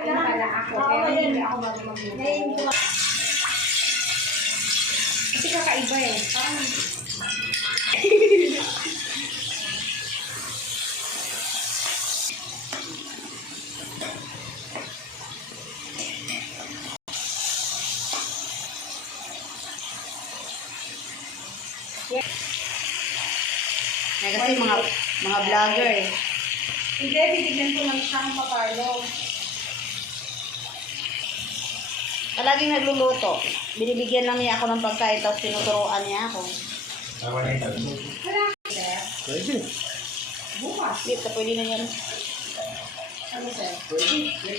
Pala ako, pero hindi ako mag-magluto. Kasi kakaiba eh. Parang Eh, kasi mga vlogger eh. hindi, bibigyan ko ng siyang paparlo. Palaging nagluluto. Binibigyan lang niya ako ng pagkain tapos tinuturoan niya ako. Tama na yung Wala. Pwede. Bukas. Dito, pwede na yan. Ano sir? Pwede.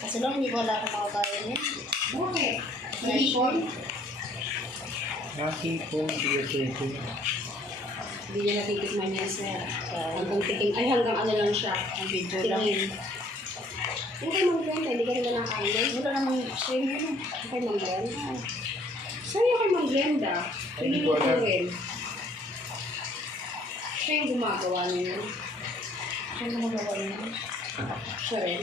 Kasi lang hindi ko wala akong makakain niya. Okay. Hipon? Nakipong BSF. Hindi niya natitikman yan sir. Hanggang tiking, ay hanggang ano lang siya. Ang video lang. Tingin. Okay, Mang Glenda, hindi ka rin na nakain. Wala namang shame yun. Okay, Mang Glenda. Sa'yo kay Mang Glenda, Hindi ko alam. pinilitin. Siya yung gumagawa niya. Siya naman magawa niya. Siya rin.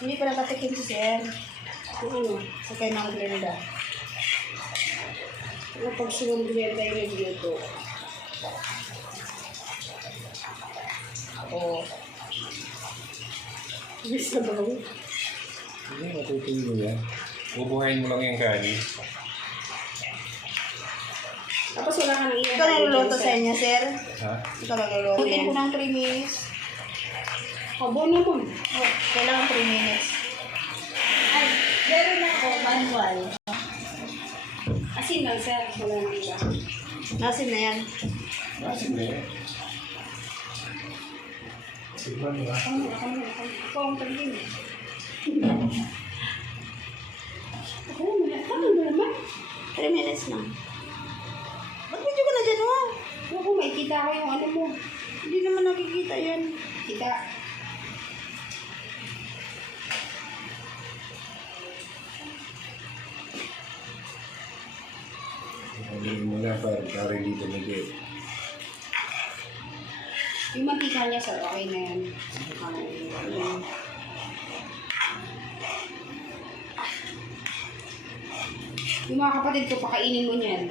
Hindi pa nakatikim si Sir. Kung ano, Sa kay Mang Glenda. kapag si Mang Glenda yung nagluto. Oo. Bis na ba? Hindi, matutuyo yan. Bubuhayin mo lang yung kanin. Tapos wala ka nang iyan. Ikaw nagluluto sa inyo, Sir? Ha? Ikaw nagluluto. Putin ko ng 3 minutes. Habo naman. Oh, kailangan 3 minutes. Ay, meron na ako, manual. Asin lang sir, wala nang iba. Nasin na yan. Masin na yan. Tignan mo ha. Ikaw ang pagdin. Ano naman? 3 minutes lang. Ba't medyo ka na dyan, oh? Ako, may kita ko yung ano mo. Hindi naman nakikita yan. Kita. Hindi mo na para hindi tumigil. Yung mantika niya sir, okay na yan. Yung mga kapatid ko, pakainin mo niyan.